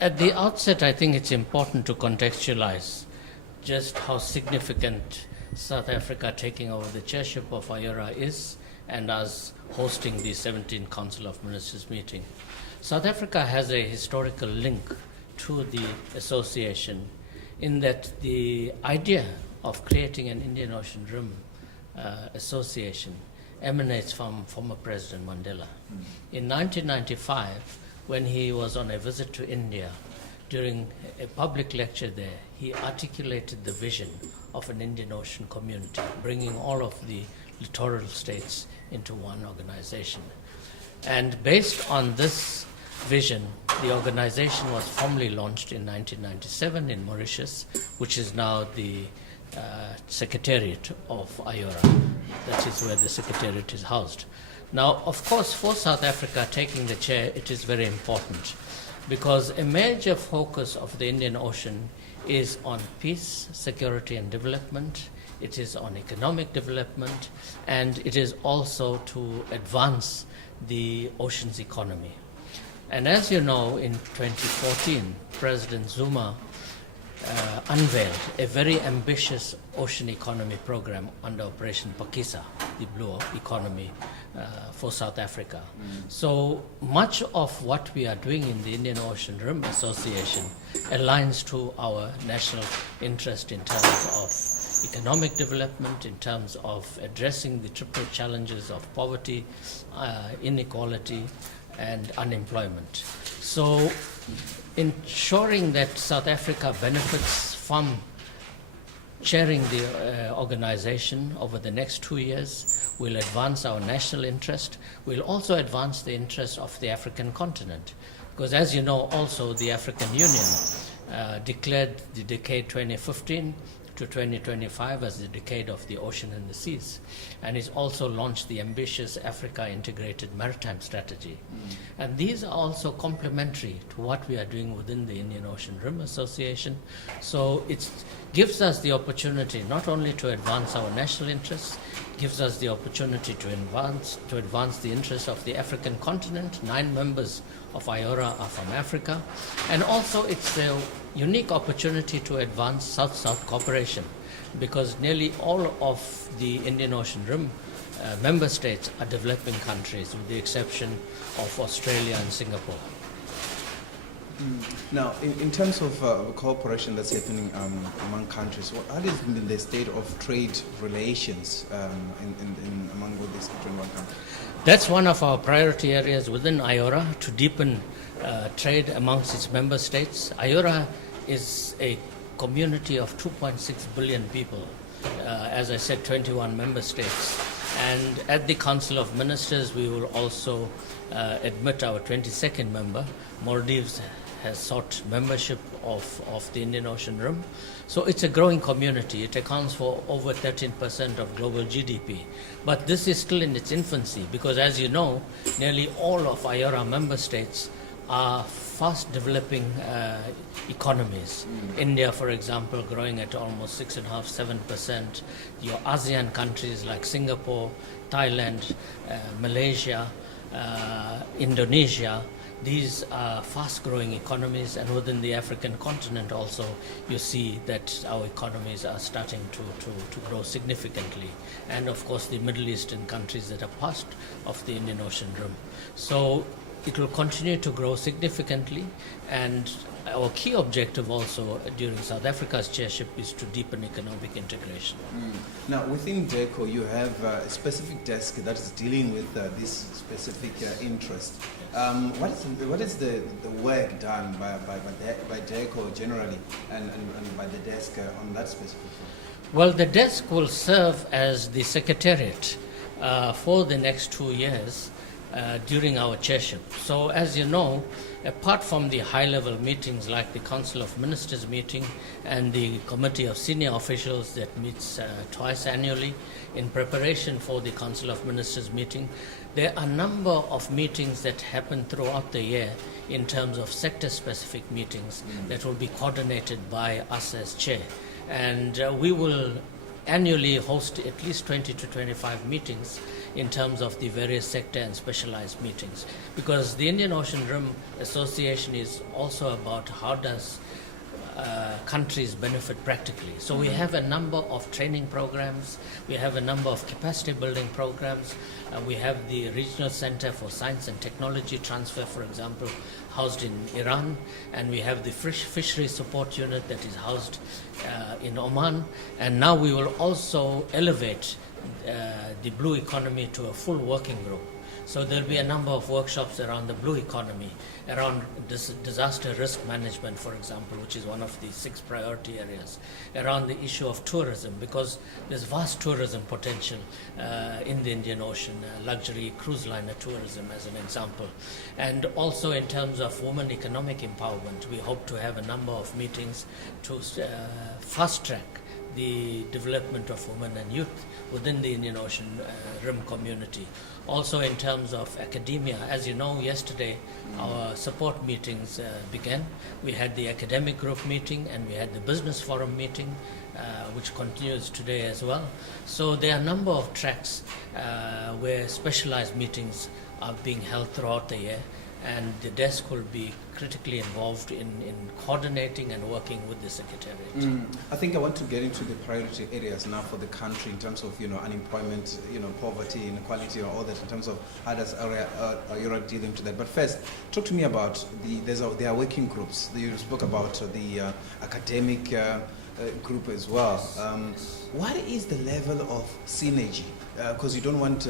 At the outset, I think it's important to contextualize just how significant South Africa taking over the chairship of IORA is, and us hosting the 17th Council of Ministers meeting. South Africa has a historical link to the association in that the idea of creating an Indian Ocean Rim association emanates from former President Mandela. In 1995, when he was on a visit to India, during a public lecture there, he articulated the vision of an Indian Ocean community, bringing all of the littoral states into one organization. And based on this vision, the organization was formally launched in 1997 in Mauritius, which is now the Secretariat of IORA. That is where the Secretariat is housed. Now, of course, for South Africa taking the chair, it is very important because a major focus of the Indian Ocean is on peace, security, and development. It is on economic development, and it is also to advance the ocean's economy. And as you know, in 2014, President Zuma unveiled a very ambitious ocean economy program under Operation Pakisa, the blue economy for South Africa. So much of what we are doing in the Indian Ocean Rim Association aligns to our national interest in terms of economic development, in terms of addressing the triple challenges of poverty, inequality, and unemployment. So ensuring that South Africa benefits from chairing the organization over the next 2 years will advance our national interest, will also advance the interest of the African continent. Because as you know, also the African Union declared the decade 2015 to 2025 as the decade of the ocean and the seas. And it's also launched the ambitious Africa Integrated Maritime Strategy. And these are also complementary to what we are doing within the Indian Ocean Rim Association. So it gives us the opportunity not only to advance our national interests, gives us the opportunity to advance the interests of the African continent. 9 members of IORA are from Africa. And also it's a unique opportunity to advance South-South cooperation, because nearly all of the Indian Ocean Rim member states are developing countries, with the exception of Australia and Singapore. Now, in terms of cooperation that's happening among countries, what is the state of trade relations among all these 21 countries? That's one of our priority areas within IORA, to deepen trade amongst its member states. IORA is a community of 2.6 billion people, as I said, 21 member states. And at the Council of Ministers, we will also admit our 22nd member. Maldives has sought membership of the Indian Ocean Rim. So it's a growing community. It accounts for over 13% of global GDP. But this is still in its infancy, because as you know, nearly all of IORA member states are fast developing economies. India, for example, growing at almost 6.5–7%. Your ASEAN countries like Singapore, Thailand, Malaysia, Indonesia, these are fast-growing economies, and within the African continent also you see that our economies are starting to grow significantly. And of course the Middle Eastern countries that are part of the Indian Ocean Rim. So it will continue to grow significantly, and our key objective also during South Africa's chairship is to deepen economic integration. Now, within DECO, you have a specific desk that is dealing with this specific interest. What is the work done by DECO generally and by the desk on that specific one? Well, the desk will serve as the secretariat for the next 2 years during our chairship. So as you know, apart from the high-level meetings like the Council of Ministers meeting and the Committee of Senior Officials that meets twice annually in preparation for the Council of Ministers meeting, there are a number of meetings that happen throughout the year in terms of sector-specific meetings that will be coordinated by us as chair. And we will annually host at least 20 to 25 meetings in terms of the various sector and specialized meetings. Because the Indian Ocean Rim Association is also about how does countries benefit practically. So we have a number of training programs, we have a number of capacity building programs, we have the Regional Center for Science and Technology Transfer, for example, housed in Iran, and we have the Fishery Support Unit that is housed in Oman, and now we will also elevate the blue economy to a full working group. So there'll be a number of workshops around the blue economy, around disaster risk management, for example, which is one of the 6 priority areas, around the issue of tourism, because there's vast tourism potential in the Indian Ocean, luxury cruise liner tourism as an example. And also in terms of women economic empowerment, we hope to have a number of meetings to fast track the development of women and youth within the Indian Ocean Rim community. Also in terms of academia, as you know, yesterday our support meetings began. We had the academic group meeting and we had the business forum meeting, which continues today as well. So there are a number of tracks where specialized meetings are being held throughout the year, and the desk will be critically involved in coordinating and working with the Secretariat. I think I want to get into the priority areas now for the country in terms of, unemployment, poverty, inequality, or all that in terms of how does IORA deal into that. But first, talk to me about there are working groups. You spoke about the academic group as well. What is the level of synergy? Because you don't want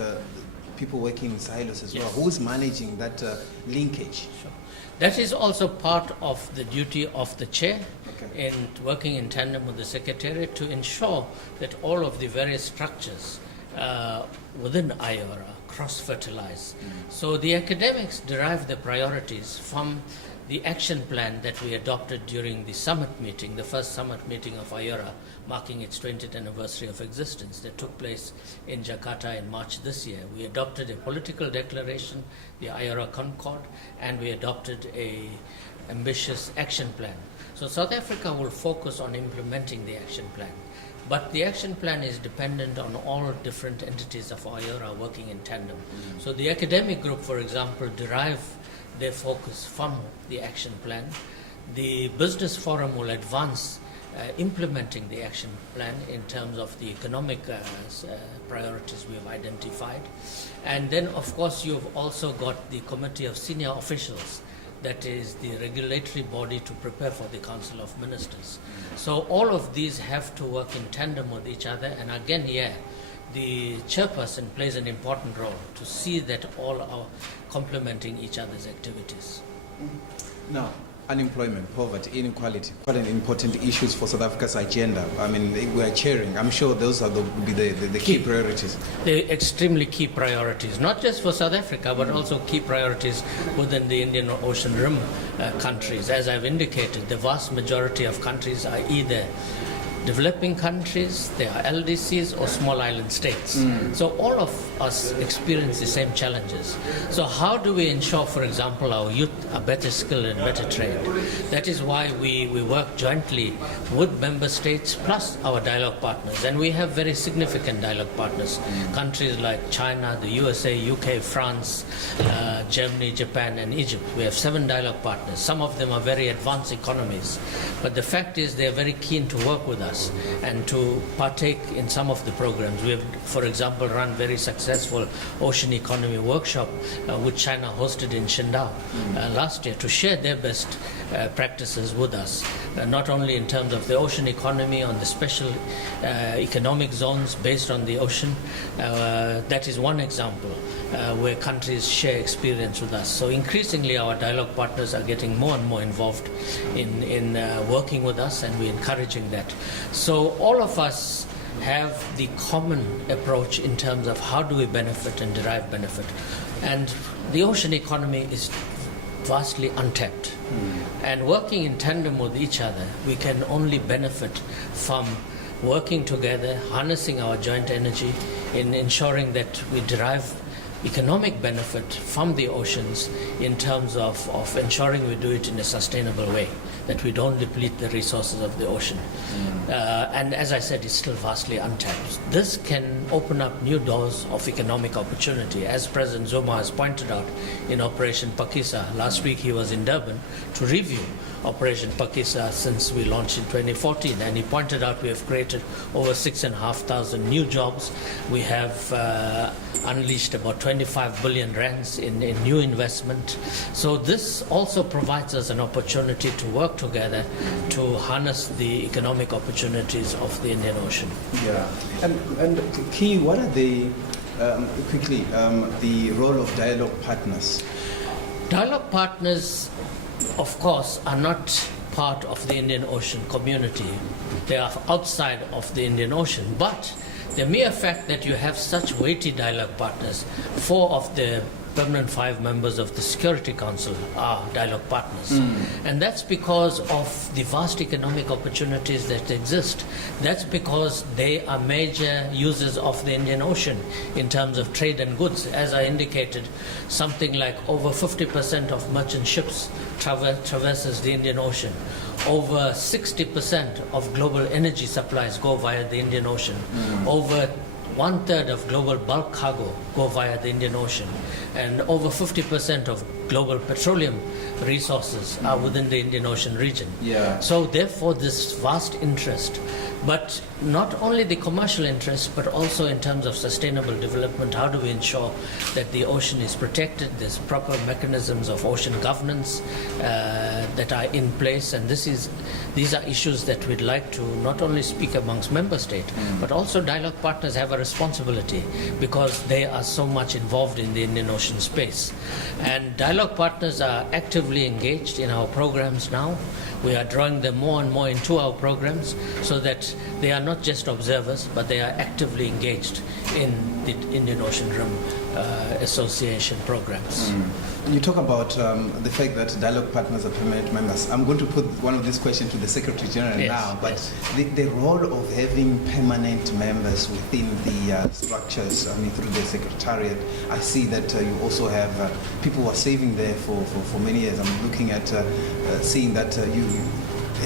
people working in silos as well. Yes. Who is managing that linkage? Sure. That is also part of the duty of the chair Okay. in working in tandem with the Secretariat to ensure that all of the various structures within IORA cross-fertilize. So the academics derive the priorities from the action plan that we adopted during the summit meeting, the first summit meeting of IORA, marking its 20th anniversary of existence, that took place in Jakarta in March this year. We adopted a political declaration, the IORA Concord, and we adopted a ambitious action plan. So South Africa will focus on implementing the action plan. But the action plan is dependent on all different entities of IORA working in tandem. So the academic group, for example, derive their focus from the action plan. The business forum will advance implementing the action plan in terms of the economic priorities we have identified. And then, of course, you've also got the committee of senior officials, that is the regulatory body to prepare for the Council of Ministers. So all of these have to work in tandem with each other, and again here, the chairperson plays an important role to see that all are complementing each other's activities. Now, unemployment, poverty, inequality, quite an important issues for South Africa's agenda. I mean, we are chairing. I'm sure those will be the key priorities. They're extremely key priorities, not just for South Africa, but also key priorities within the Indian Ocean Rim countries. As I've indicated, the vast majority of countries are either developing countries, they are LDCs or small island states. So all of us experience the same challenges. So how do we ensure, for example, our youth are better skilled and better trained? That is why we work jointly with member states plus our dialogue partners. And we have very significant dialogue partners. Countries like China, the USA, UK, France, Germany, Japan and Egypt. We have 7 dialogue partners. Some of them are very advanced economies. But the fact is they're very keen to work with us and to partake in some of the programs. We have, for example, run very successful ocean economy workshop which China hosted in Qingdao last year to share their best practices with us, not only in terms of the ocean economy on the special economic zones based on the ocean. That is one example where countries share experience with us. So increasingly our dialogue partners are getting more and more involved in working with us, and we're encouraging that. So all of us have the common approach in terms of how do we benefit and derive benefit. And the ocean economy is vastly untapped. And working in tandem with each other, we can only benefit from working together, harnessing our joint energy in ensuring that we derive economic benefit from the oceans in terms of ensuring we do it in a sustainable way, that we don't deplete the resources of the ocean. And as I said, it's still vastly untapped. This can open up new doors of economic opportunity. As President Zuma has pointed out in Operation Pakisa, last week he was in Durban to review Operation Pakisa since we launched in 2014, and he pointed out we have created over 6,500 new jobs. We have unleashed about 25 billion rands in new investment. So this also provides us an opportunity to work together to harness the economic opportunities of the Indian Ocean. Yeah, and Key, what are the the role of dialogue partners? Dialogue partners, of course, are not part of the Indian Ocean community. They are outside of the Indian Ocean. But the mere fact that you have such weighty dialogue partners, 4 of the permanent 5 members of the Security Council are dialogue partners. And that's because of the vast economic opportunities that exist. That's because they are major users of the Indian Ocean in terms of trade and goods. As I indicated, something like over 50% of merchant ships traverses the Indian Ocean. Over 60% of global energy supplies go via the Indian Ocean. Over 1/3 of global bulk cargo go via the Indian Ocean, and over 50% of global petroleum resources are within the Indian Ocean region. Yeah. So therefore this vast interest, but not only the commercial interest, but also in terms of sustainable development. How do we ensure that the ocean is protected? There's proper mechanisms of ocean governance that are in place, and these are issues that we'd like to not only speak amongst member states, but also dialogue partners have a responsibility because they are so much involved in the Indian Ocean space. And dialogue partners are actively engaged in our programs now. We are drawing them more and more into our programs so that they are not just observers, but they are actively engaged in the Indian Ocean Rim Association programs. You talk about the fact that dialogue partners are permanent members. I'm going to put one of these questions to the Secretary General now, but the role of having permanent members within the structures, I mean, through the Secretariat, I see that you also have people who are serving there for many years. I'm looking at seeing that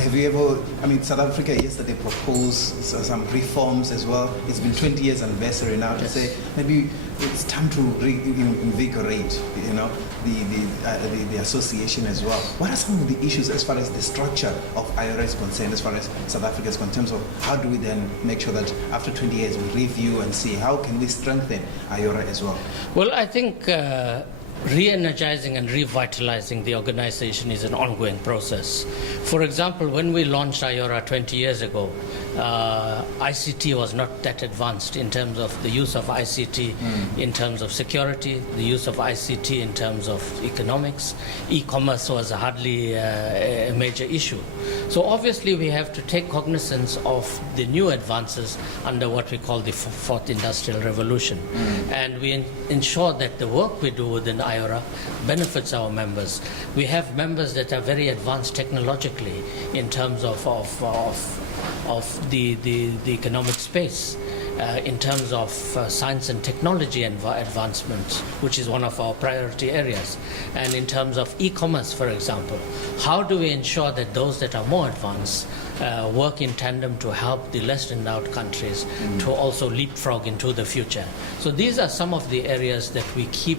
have you ever, I mean, South Africa yesterday proposed some reforms as well. It's been 20 years anniversary now to say maybe it's time to reinvigorate, you know, the association as well. What are some of the issues as far as the structure of IORA is concerned, as far as South Africa is concerned? In terms of how do we then make sure that after 20 years we review and see how can we strengthen IORA as well? Well, I think re-energizing and revitalizing the organization is an ongoing process. For example, when we launched IORA 20 years ago, ICT was not that advanced in terms of the use of ICT in terms of security, the use of ICT in terms of economics. E-commerce was hardly a major issue. So obviously we have to take cognizance of the new advances under what we call the fourth industrial revolution. And we ensure that the work we do within IORA benefits our members. We have members that are very advanced technologically in terms of the economic space. In terms of science and technology advancement, which is one of our priority areas. And in terms of e-commerce, for example, how do we ensure that those that are more advanced work in tandem to help the less endowed countries to also leapfrog into the future? So these are some of the areas that we keep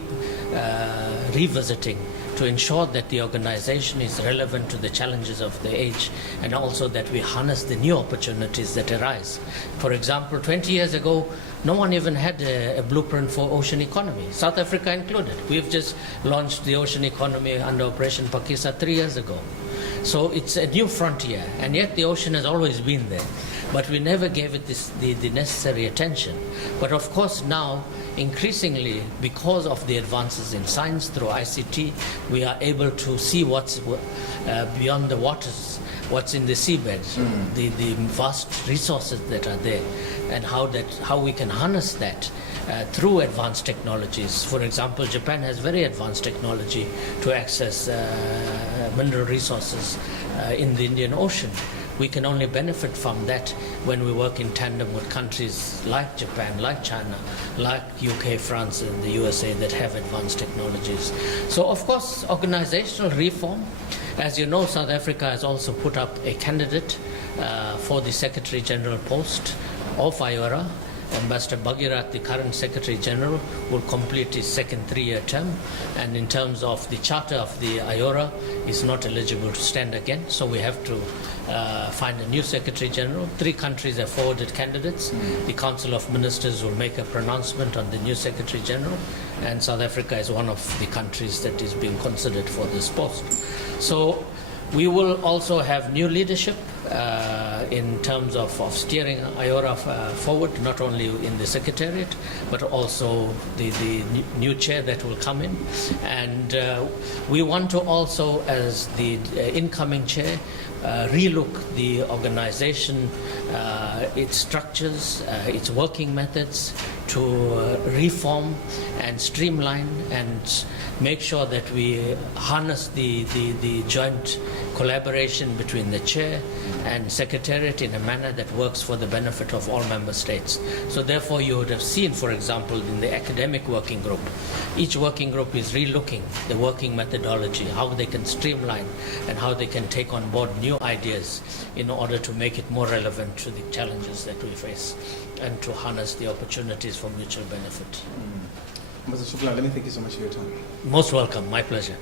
revisiting to ensure that the organization is relevant to the challenges of the age, and also that we harness the new opportunities that arise. For example, 20 years ago, no one even had a blueprint for ocean economy, South Africa included. We've just launched the ocean economy under Operation Pakisa 3 years ago. So it's a new frontier, and yet the ocean has always been there. But we never gave it the necessary attention. But of course now, increasingly, because of the advances in science through ICT, we are able to see what's beyond the waters, what's in the seabed, the vast resources that are there, and how we can harness that through advanced technologies. For example, Japan has very advanced technology to access mineral resources in the Indian Ocean. we can only benefit from that when we work in tandem with countries like Japan, like China, like UK, France, and the USA that have advanced technologies. So, of course, organizational reform. As you know, South Africa has also put up a candidate for the Secretary General post of IORA. Ambassador Bhagirat, the current Secretary General, will complete his second 3-year term, and in terms of the charter of the IORA, is not eligible to stand again, so we have to find a new Secretary General. 3 countries have forwarded candidates. The Council of Ministers will make a pronouncement on the new Secretary General, and South Africa is one of the countries that is being considered for this post. So we will also have new leadership in terms of steering IORA forward, not only in the Secretariat, but also the new chair that will come in. And we want to also, as the incoming chair, relook the organization, its structures, its working methods, to reform and streamline and make sure that we harness the joint collaboration between the chair and secretariat in a manner that works for the benefit of all member states. So therefore you would have seen, for example, in the academic working group, each working group is relooking the working methodology, how they can streamline and how they can take on board new ideas in order to make it more relevant to the challenges that we face and to harness the opportunities for mutual benefit. Mr. Shukla, let me thank you so much for your time. Most welcome, my pleasure.